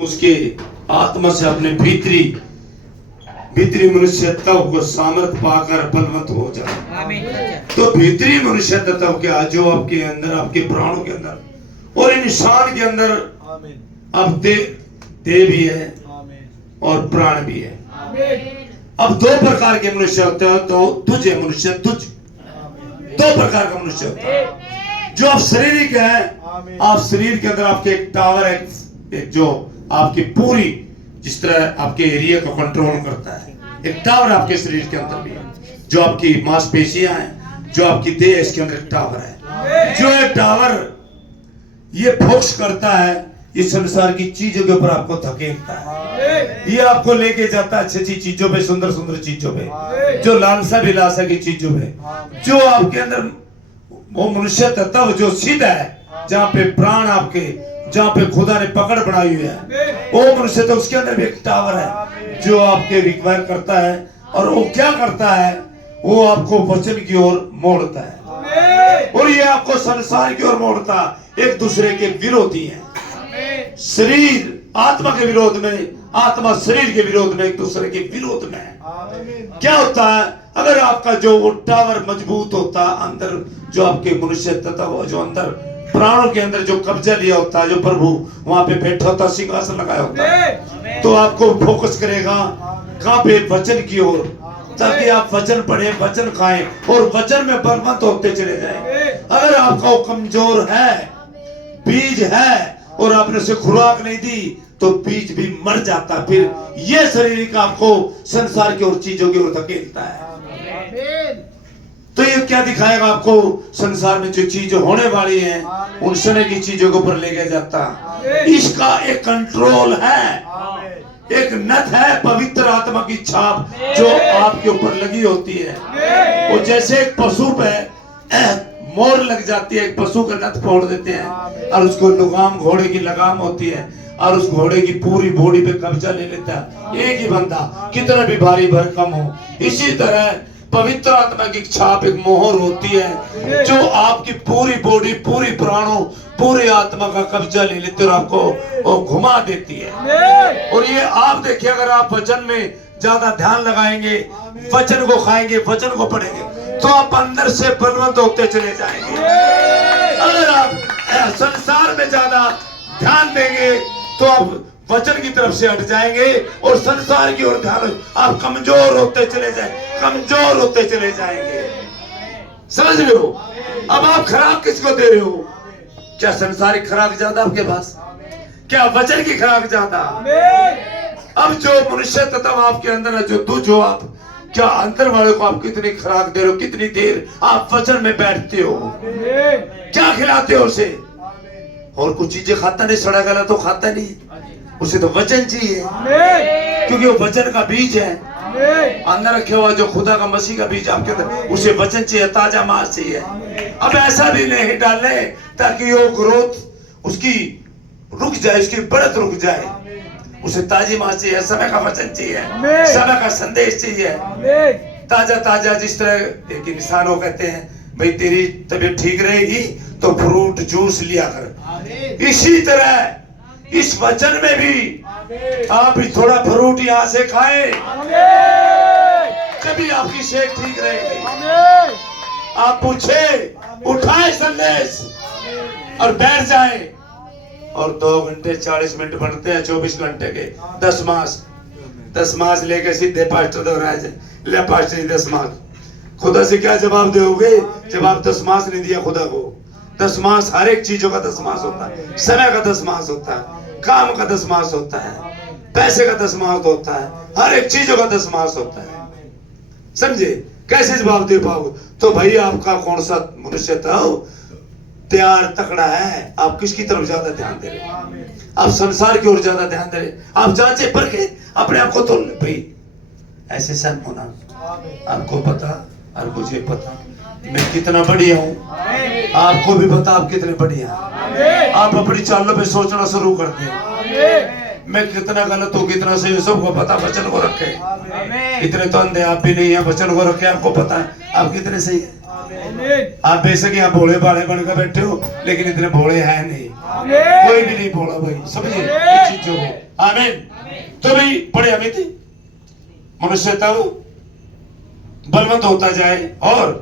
उसके आत्मा से अपने भीतरी भीतरी मनुष्य तत्व को सामर्थ पाकर बलवंत हो जाए। तो भीतरी मनुष्य तत्व क्या जो आपके अंदर, आपके प्राणों के अंदर और इंसान के अंदर अब देह भी है और प्राण भी है। अब दो प्रकार के मनुष्य होते हैं। तो तुझ है मनुष्य, तुझ दो प्रकार का मनुष्य होता है। जो आप शारीरिक है, आप शरीर के अंदर आपके एक टावर है, एक जो आपकी पूरी जिस तरह आपके एरिया को कंट्रोल करता है, एक टावर आपके शरीर के अंदर भी है। जो आपकी मांसपेशियां हैं, जो आपकी देह है, इसके अंदर एक टावर है। जो एक टावर ये फोकस करता है, इस संसार की चीजों के ऊपर आपको धकेलता है। ये आपको लेके जाता है अच्छी अच्छी चीजों पे, सुंदर सुंदर चीजों पे, जो लालसा विलासा की चीजों पे। जो आपके अंदर वो मनुष्य तत्व जो सीधा है, जहाँ पे प्राण आपके, जहाँ पे खुदा ने पकड़ बनाई हुई है, वो मनुष्य तो उसके अंदर भी एक टावर है जो आपके रिक्वायर करता है। और वो क्या करता है, वो आपको वचन की ओर मोड़ता है और ये आपको संसार की ओर मोड़ता। एक दूसरे के विरोधी है। शरीर आत्मा के विरोध में, आत्मा शरीर के विरोध में, एक दूसरे के विरोध में है। क्या होता है, अगर आपका जो वो टावर मजबूत होता, अंदर जो आपके मनुष्य तत्व जो अंदर प्राणों के अंदर जो कब्जा लिया होता है, जो प्रभु वहां पे बैठा होता, सिंहासन लगाया होता है, तो आपको फोकस करेगा कहां पे, वचन की ओर, ताकि आप वचन पढ़े, वचन खाएं और वचन में बलवंत होते चले जाएं। अगर आपका वो कमजोर है, बीज है और आपने उसे खुराक नहीं दी, तो बीज भी मर जाता। फिर ये शरीर आपको संसार की ओर चीजों की ओर धकेलता है। तो ये क्या दिखाएगा आपको, संसार में जो चीज होने वाली है उन समय की चीजों के ऊपर लेके जाता। इसका एक कंट्रोल है, एक नथ है, पवित्र आत्मा की छाप जो आपके ऊपर लगी होती है। वो जैसे एक पशु पे मोर लग जाती है, एक पशु का नथ फोड़ देते हैं और उसको लगाम, घोड़े की लगाम होती है और उस घोड़े की पूरी बॉडी पे कब्जा ले लेता है एक ही बंदा, कितना भी भारी भरकम हो। इसी तरह पवित्र आत्मा की छाप एक मोहर होती है जो आपकी पूरी बॉडी, पूरी प्राणों, पूरी आत्मा का कब्जा ले लेती है और आपको वो घुमा देती है। और ये आप देखिए, अगर आप वचन में ज्यादा ध्यान लगाएंगे, वचन को खाएंगे, वचन को पढ़ेंगे, तो आप अंदर से बलवंत होते चले जाएंगे। अगर आप संसार में ज्यादा ध्यान देंगे तो आप वचन की तरफ से हट जाएंगे और संसार की ओर ध्यान, आप कमजोर होते चले जाएंगे, कमजोर होते चले जाएंगे। समझ रहे हो? अब आप खुराक किसको दे रहे हो? क्या संसारिक खुराक ज्यादा आपके पास? क्या वचन की खुराक ज्यादा? अब जो मनुष्य तत्व आपके अंदर है, जो तुझ हो, आप क्या अंदर वाले को आप कितनी खुराक दे रहे हो? कितनी देर आप वचन में बैठते हो? क्या खिलाते हो उसे? और कुछ चीजें खाता नहीं, सड़ा गला तो खाता नहीं, उसे तो वचन चाहिए, क्योंकि वो वचन का बीज है अंदर रखे हुआ, जो खुदा का मसीह का बीज आपके अंदर, उसे वचन चाहिए, ताजा मांस चाहिए। अब ऐसा भी नहीं डालने ताकि वो ग्रोथ उसकी रुक जाए, उसकी बढ़त रुक जाए, उसे ताजी मांस चाहिए, समय का वचन चाहिए, समय का संदेश चाहिए, ताजा ताजा। जिस तरह एक इंसान को कहते हैं, भाई तेरी तबीयत ठीक रहेगी तो फ्रूट जूस लिया कर, इसी तरह इस वचन में भी आप भी थोड़ा फ्रूट यहाँ से खाएं, तभी आपकी सेहत ठीक रहेगी। आप पूछे, उठाए संदेश और बैठ जाए, और 2 घंटे 40 मिनट बनते हैं 24 घंटे के। 10 मास लेके सीधे पास्टर दोहराए जाए, ले पास्टर 10 मास। खुदा से क्या जवाब दोगे जब आप 10 मास नहीं दिया खुदा को? 10 मास हर एक चीजों का 10 मास होता है, समय का 10 मास होता है, काम का 10 मास होता है, पैसे का 10 मास होता है, हर एक चीजों का 10 मास होता है। समझे? कैसे जवाब दे पाओगे? तो भाई आपका कौन सा मनुष्य था तैयार तकड़ा है? आप किसकी तरफ ज्यादा ध्यान दे रहे हो? आप संसार की ओर ज्यादा ध्यान दे रहे? आप जांचे परखे अपने आप को, तो भाई ऐसे सन होना, आपको पता और मुझे पता मैं कितना बढ़िया हूँ, आपको भी पता आप कितने बढ़िया। आप अपनी चालों पे सोचना शुरू कर दे, मैं कितना गलत हूँ, कितना सही, सबको पता। वचन को रखे, इतने तो अंधे आप भी नहीं है, वचन को रखे, आपको पता है आप कितने सही है। आप बेशक यहाँ भोले भाले बनकर बैठे हो, लेकिन इतने भोले हैं नहीं, कोई भी नहीं भोला भाई। समझिए चीजों को। आमीन। तो भी बड़े अमित मनुष्य तब बलवंत होता जाए और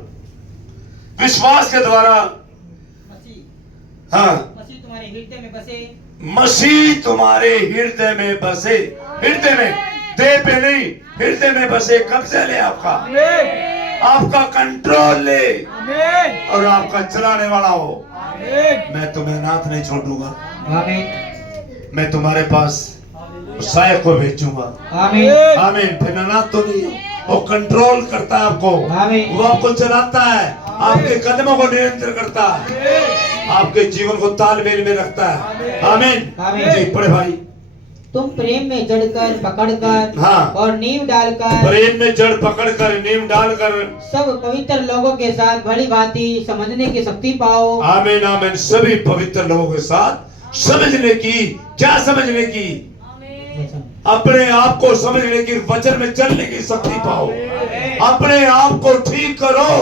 विश्वास के द्वारा हाँ मसीह तुम्हारे हृदय में बसे। मसीह तुम्हारे हृदय में बसे। हृदय में, देह पे नहीं, हृदय में बसे, कब्जा ले आपका, आपका कंट्रोल ले और आपका चलाने वाला हो। मैं तुम्हें अनाथ नहीं छोड़ूंगा, मैं तुम्हारे पास साय को भेजूंगा। आमीन। फिर अनाथ तो नहीं हो, वो कंट्रोल करता है आपको, वो आपको चलाता है, आपके कदमों को नियंत्रण करता है, आपके जीवन को तालमेल में रखता है। आमीन। जी पढ़े भाई। तुम प्रेम में जड़कर पकड़कर हाँ। और नींव डालकर, प्रेम में जड़ पकड़कर नींव डालकर सब पवित्र लोगों के साथ भली भांति समझने की शक्ति पाओ। आमीन आमीन। सभी पवित्र लोगों के साथ समझने की, क्या समझने की? अपने आप को समझने की, वचन में चलने की शक्ति पाओ। अपने आप को ठीक करो,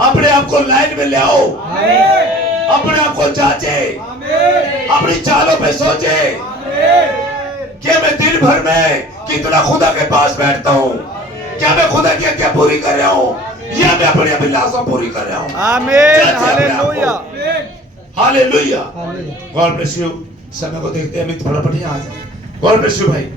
अपने आप को लाइन में ले आओ, अपने आप को जांचे, अपनी चालों पे सोचे क्या मैं दिन भर में कितना खुदा के पास बैठता हूँ, क्या मैं खुदा की आज्ञा पूरी कर रहा हूँ या मैं अपनी अभिलाषा पूरी कर रहा हूँ। आमीन। Hallelujah. Hallelujah. God bless you. समय को देखते हैं, मैं थोड़ा बढ़िया आ जाए। गॉड ब्लेस यू भाई।